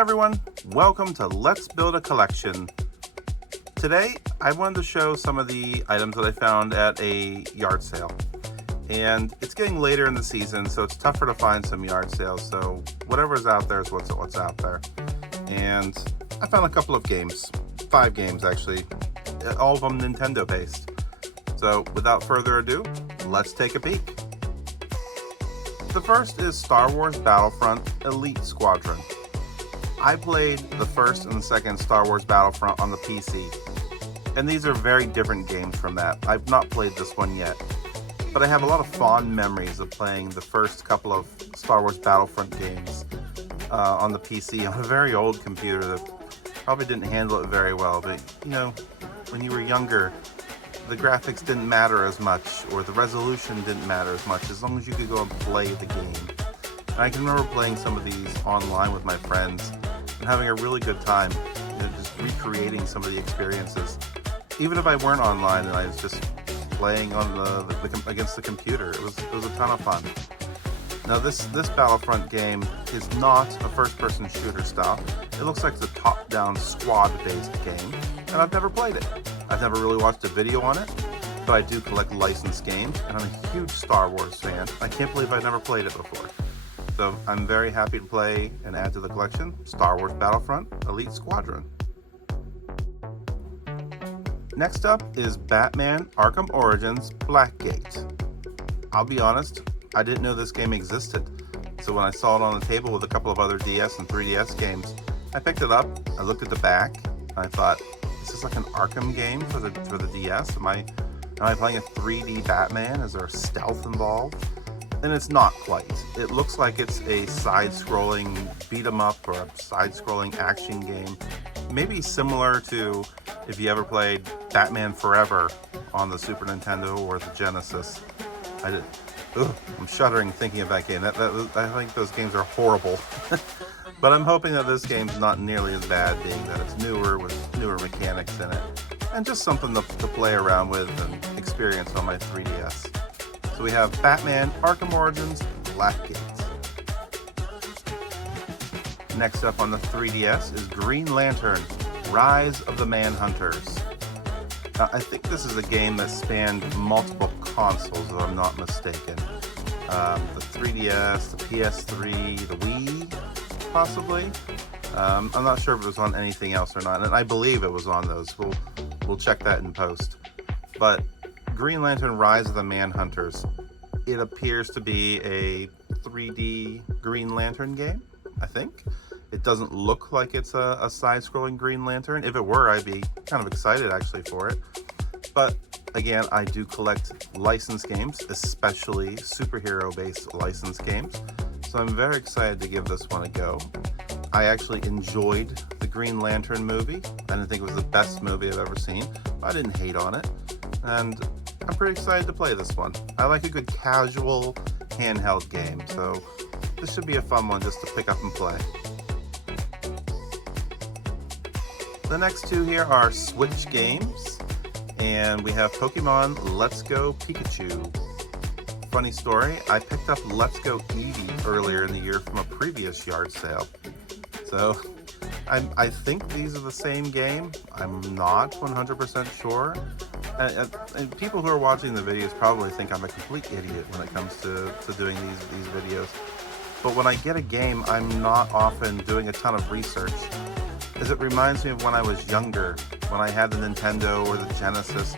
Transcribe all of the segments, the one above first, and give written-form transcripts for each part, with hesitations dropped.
everyone, welcome to Let's Build a Collection. Today I wanted to show some of the items that I found at a yard sale. And it's getting later in the season, so it's tougher to find some yard sales, so whatever's out there is what's out there. And I found a couple of games, 5 games actually, all of them Nintendo based. So without further ado, let's take a peek. The first is Star Wars Battlefront Elite Squadron. I played the first and the second Star Wars Battlefront on the PC, and these are very different games from that. I've not played this one yet, but I have a lot of fond memories of playing the first couple of Star Wars Battlefront games on the PC on a very old computer that probably didn't handle it very well. But you know, when you were younger, the graphics didn't matter as much, or the resolution didn't matter as much, as long as you could go and play the game. And I can remember playing some of these online with my friends and having a really good time, you know, just recreating some of the experiences. Even if I weren't online and I was just playing on against the computer, it was a ton of fun. Now this Battlefront game is not a first-person shooter style. It looks like it's a top-down squad-based game, and I've never played it. I've never really watched a video on it, but I do collect licensed games, and I'm a huge Star Wars fan. I can't believe I've never played it before. So I'm very happy to play and add to the collection Star Wars Battlefront Elite Squadron. Next up is Batman Arkham Origins Blackgate. I'll be honest, I didn't know this game existed. So when I saw it on the table with a couple of other DS and 3DS games, I picked it up, I looked at the back, and I thought, is this like an Arkham game for the DS? Am I playing a 3D Batman? Is there stealth involved? And it's not quite. It looks like it's a side-scrolling beat-em-up or a side-scrolling action game. Maybe similar to if you ever played Batman Forever on the Super Nintendo or the Genesis. I'm shuddering thinking of that game. I think those games are horrible. But I'm hoping that this game's not nearly as bad, being that it's newer with newer mechanics in it. And just something to play around with and experience on my 3DS. So we have Batman Arkham Origins Blackgate. Next up on the 3DS is Green Lantern Rise of the Manhunters. Now, I think this is a game that spanned multiple consoles, if I'm not mistaken. The 3DS, the PS3, the Wii, possibly. I'm not sure if it was on anything else or not, and I believe it was on those. We'll check that in post. But Green Lantern Rise of the Manhunters, it appears to be a 3D Green Lantern game, I think. It doesn't look like it's a side-scrolling Green Lantern. If it were, I'd be kind of excited actually for it. But again, I do collect licensed games, especially superhero-based licensed games. So I'm very excited to give this one a go. I actually enjoyed the Green Lantern movie. I didn't think it was the best movie I've ever seen, but I didn't hate on it. And I'm pretty excited to play this one. I like a good casual handheld game, so this should be a fun one just to pick up and play. The next two here are Switch games, and we have Pokemon Let's Go Pikachu. Funny story, I picked up Let's Go Eevee earlier in the year from a previous yard sale. So I think these are the same game. I'm not 100% sure. And people who are watching the videos probably think I'm a complete idiot when it comes to doing these videos. But when I get a game, I'm not often doing a ton of research, as it reminds me of when I was younger, when I had the Nintendo or the Genesis.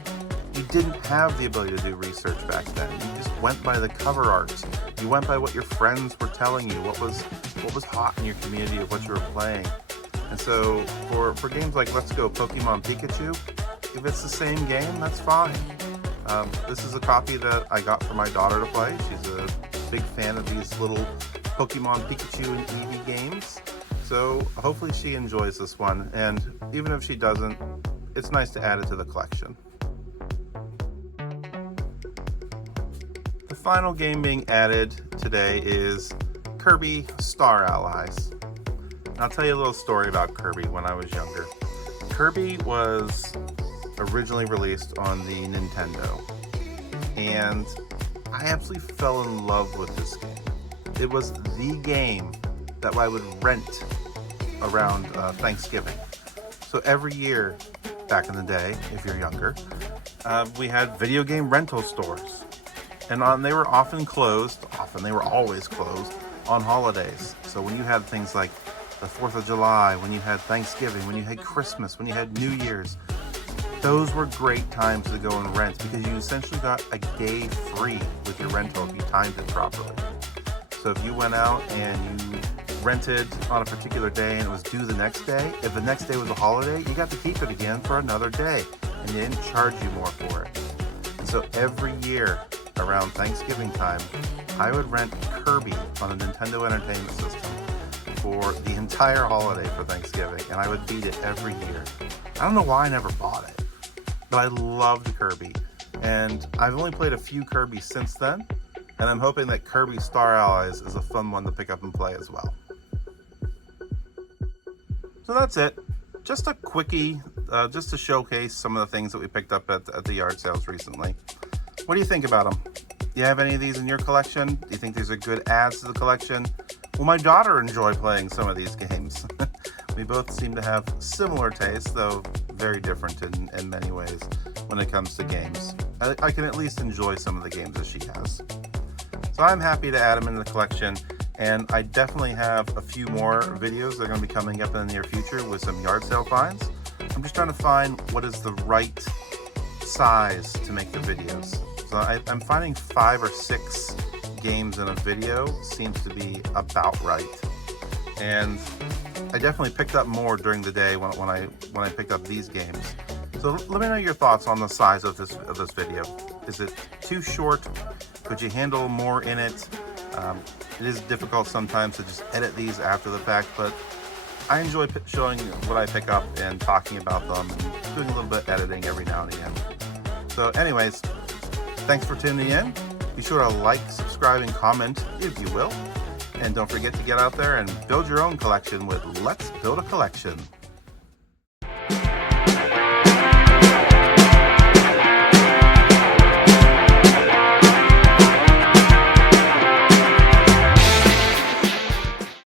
You didn't have the ability to do research back then. You just went by the cover art. You went by what your friends were telling you, what was hot in your community of what you were playing. And so for games like Let's Go Pokemon Pikachu, if it's the same game, that's fine. This is a copy that I got for my daughter to play. She's a big fan of these little Pokemon Pikachu and Eevee games. So hopefully she enjoys this one. And even if she doesn't, it's nice to add it to the collection. The final game being added today is Kirby Star Allies. And I'll tell you a little story about Kirby when I was younger. Kirby was originally released on the Nintendo, and I absolutely fell in love with this game. It was the game that I would rent around Thanksgiving. So every year, back in the day, if you're younger, we had video game rental stores. And they were often closed, they were always closed on holidays. So when you had things like the 4th of July, when you had Thanksgiving, when you had Christmas, when you had New Year's, those were great times to go and rent because you essentially got a day free with your rental if you timed it properly. So if you went out and you rented on a particular day and it was due the next day, if the next day was a holiday, you got to keep it again for another day and they didn't charge you more for it. And so every year around Thanksgiving time, I would rent Kirby on a Nintendo Entertainment System for the entire holiday for Thanksgiving, and I would beat it every year. I don't know why I never bought it, but I loved Kirby, and I've only played a few Kirby since then, and I'm hoping that Kirby Star Allies is a fun one to pick up and play as well. So that's it. Just a quickie, just to showcase some of the things that we picked up at the yard sales recently. What do you think about them? Do you have any of these in your collection? Do you think these are good adds to the collection? Will my daughter enjoy playing some of these games? We both seem to have similar tastes, though very different in many ways when it comes to games. I can at least enjoy some of the games that she has. So I'm happy to add them in the collection, and I definitely have a few more videos that are going to be coming up in the near future with some yard sale finds. I'm just trying to find what is the right size to make the videos. So I'm finding 5 or 6 games in a video seems to be about right. And I definitely picked up more during the day when I picked up these games. So let me know your thoughts on the size of this video. Is it too short? Could you handle more in it? It is difficult sometimes to just edit these after the fact, but I enjoy showing what I pick up and talking about them and doing a little bit of editing every now and again. So anyways, thanks for tuning in. Be sure to like, subscribe, and comment if you will. And don't forget to get out there and build your own collection with Let's Build a Collection.